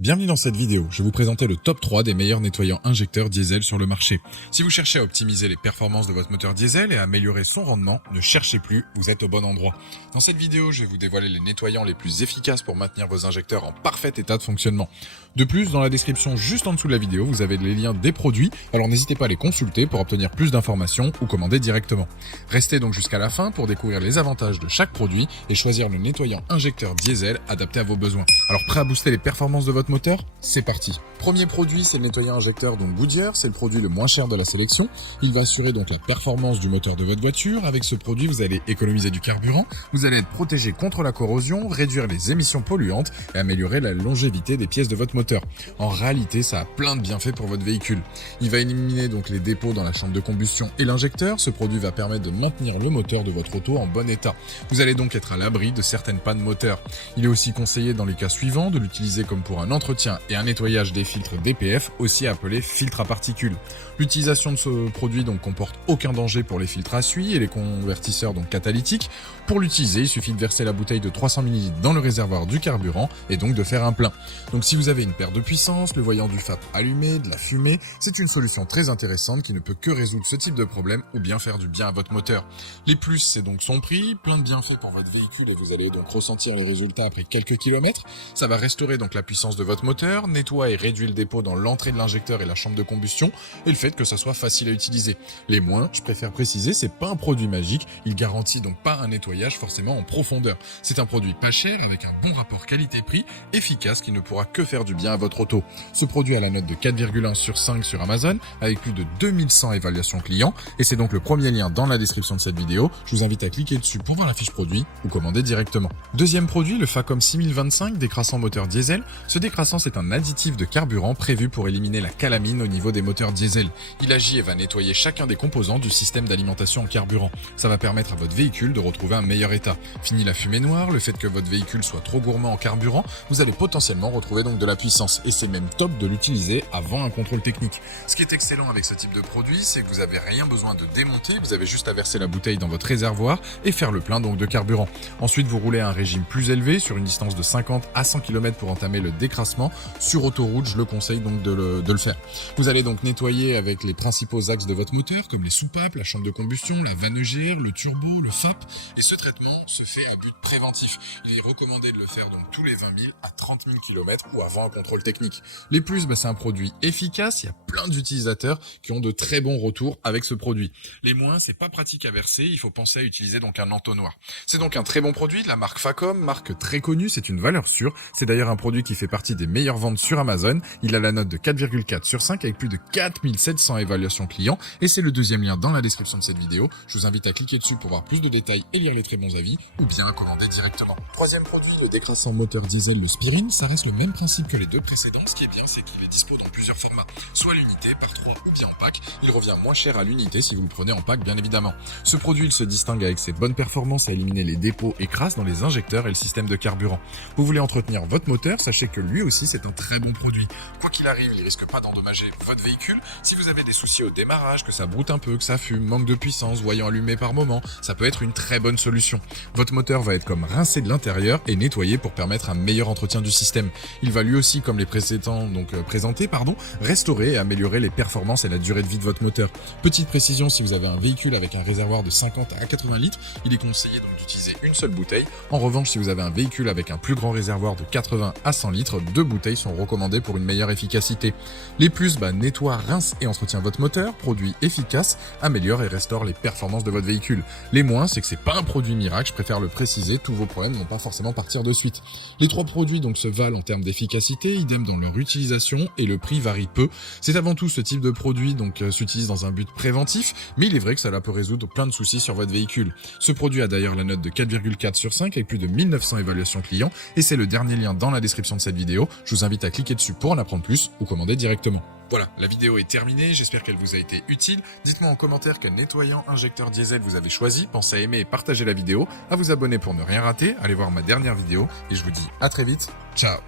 Bienvenue dans cette vidéo, je vais vous présenter le top 3 des meilleurs nettoyants injecteurs diesel sur le marché. Si vous cherchez à optimiser les performances de votre moteur diesel et à améliorer son rendement, ne cherchez plus, vous êtes au bon endroit. Dans cette vidéo, je vais vous dévoiler les nettoyants les plus efficaces pour maintenir vos injecteurs en parfait état de fonctionnement. De plus, dans la description juste en dessous de la vidéo, vous avez les liens des produits, alors n'hésitez pas à les consulter pour obtenir plus d'informations ou commander directement. Restez donc jusqu'à la fin pour découvrir les avantages de chaque produit et choisir le nettoyant injecteur diesel adapté à vos besoins. Alors prêt à booster les performances de votre moteur? C'est parti. Premier produit, c'est le nettoyant injecteur donc Goodyear, c'est le produit le moins cher de la sélection. Il va assurer donc la performance du moteur de votre voiture. Avec ce produit, vous allez économiser du carburant, vous allez être protégé contre la corrosion, réduire les émissions polluantes et améliorer la longévité des pièces de votre moteur. En réalité, ça a plein de bienfaits pour votre véhicule. Il va éliminer donc les dépôts dans la chambre de combustion et l'injecteur. Ce produit va permettre de maintenir le moteur de votre auto en bon état. Vous allez donc être à l'abri de certaines pannes moteur. Il est aussi conseillé dans les cas suivants de l'utiliser comme pour un entretien et un nettoyage des filtres DPF, aussi appelés filtres à particules. L'utilisation de ce produit donc comporte aucun danger pour les filtres à suie et les convertisseurs donc catalytiques. Pour l'utiliser, il suffit de verser la bouteille de 300 ml dans le réservoir du carburant et donc de faire un plein. Donc si vous avez une perte de puissance, le voyant du FAP allumé, de la fumée, c'est une solution très intéressante qui ne peut que résoudre ce type de problème ou bien faire du bien à votre moteur. Les plus, c'est donc son prix, plein de bienfaits pour votre véhicule et vous allez donc ressentir les résultats après quelques kilomètres. Ça va restaurer donc la puissance de votre moteur, nettoie et réduit le dépôt dans l'entrée de l'injecteur et la chambre de combustion et le fait que ça soit facile à utiliser. Les moins, je préfère préciser, c'est pas un produit magique, il garantit donc pas un nettoyage forcément en profondeur. C'est un produit pas cher avec un bon rapport qualité-prix, efficace qui ne pourra que faire du bien à votre auto. Ce produit a la note de 4,1 sur 5 sur Amazon avec plus de 2100 évaluations clients et c'est donc le premier lien dans la description de cette vidéo. Je vous invite à cliquer dessus pour voir la fiche produit ou commander directement. Deuxième produit, le Facom 6025 décrassant moteur diesel. Ce décrassant, c'est un additif de carburant prévu pour éliminer la calamine au niveau des moteurs diesel. Il agit et va nettoyer chacun des composants du système d'alimentation en carburant. Ça va permettre à votre véhicule de retrouver un meilleur état. Fini la fumée noire, le fait que votre véhicule soit trop gourmand en carburant, vous allez potentiellement retrouver donc de la puissance et c'est même top de l'utiliser avant un contrôle technique. Ce qui est excellent avec ce type de produit, c'est que vous n'avez rien besoin de démonter, vous avez juste à verser la bouteille dans votre réservoir et faire le plein donc de carburant. Ensuite, vous roulez à un régime plus élevé sur une distance de 50 à 100 km pour entamer le décrassement. Sur autoroute, je le conseille donc de le faire. Vous allez donc nettoyer avec les principaux axes de votre moteur, comme les soupapes, la chambre de combustion, la vanne EGR, le turbo, le FAP. Et ce traitement se fait à but préventif. Il est recommandé de le faire donc tous les 20 000 à 30 000 km ou avant un contrôle technique. Les plus, c'est un produit efficace. Il y a plein d'utilisateurs qui ont de très bons retours avec ce produit. Les moins, c'est pas pratique à verser. Il faut penser à utiliser donc un entonnoir. C'est donc un très bon produit de la marque Facom, marque très connue. C'est une valeur sûre. C'est d'ailleurs un produit qui fait partie des meilleures ventes sur Amazon. Il a la note de 4,4 sur 5 avec plus de 4700 évaluations clients et c'est le deuxième lien dans la description de cette vidéo. Je vous invite à cliquer dessus pour voir plus de détails et lire les très bons avis ou bien commander directement. Troisième produit, le décrassant moteur diesel, le Spirin. Ça reste le même principe que les deux précédents. Ce qui est bien, c'est qu'il est dispo dans plusieurs formats, soit l'unité, par 3 ou bien en pack. Il revient moins cher à l'unité si vous le prenez en pack, bien évidemment. Ce produit, il se distingue avec ses bonnes performances à éliminer les dépôts et crasses dans les injecteurs et le système de carburant. Vous voulez entretenir votre moteur, sachez que lui aussi c'est un très bon produit. Quoi qu'il arrive, il risque pas d'endommager votre véhicule. Si vous avez des soucis au démarrage, que ça broute un peu, que ça fume, manque de puissance, voyant allumé par moment, ça peut être une très bonne solution. Votre moteur va être comme rincé de l'intérieur et nettoyé pour permettre un meilleur entretien du système. Il va lui aussi, comme les précédents présentés, restaurer et améliorer les performances et la durée de vie de votre moteur. Petite précision, si vous avez un véhicule avec un réservoir de 50 à 80 litres, il est conseillé donc d'utiliser une seule bouteille. En revanche, si vous avez un véhicule avec un plus grand réservoir de 80 à 100 litres, 2 bouteilles sont recommandées pour une meilleure efficacité. Les plus, nettoie, rince et entretient votre moteur, produit efficace, améliore et restaure les performances de votre véhicule. Les moins, c'est que c'est pas un produit miracle, je préfère le préciser, tous vos problèmes vont pas forcément partir de suite. Les trois produits donc se valent en termes d'efficacité, idem dans leur utilisation et le prix varie peu. C'est avant tout ce type de produit s'utilise dans un but préventif, mais il est vrai que cela peut résoudre plein de soucis sur votre véhicule. Ce produit a d'ailleurs la note de 4,4 sur 5 avec plus de 1900 évaluations clients et c'est le dernier lien dans la description de cette vidéo. Je vous invite à cliquer dessus pour en apprendre plus ou commander directement. Voilà, la vidéo est terminée, j'espère qu'elle vous a été utile. Dites-moi en commentaire quel nettoyant injecteur diesel vous avez choisi. Pensez à aimer et partager la vidéo, à vous abonner pour ne rien rater, allez voir ma dernière vidéo et je vous dis à très vite, ciao.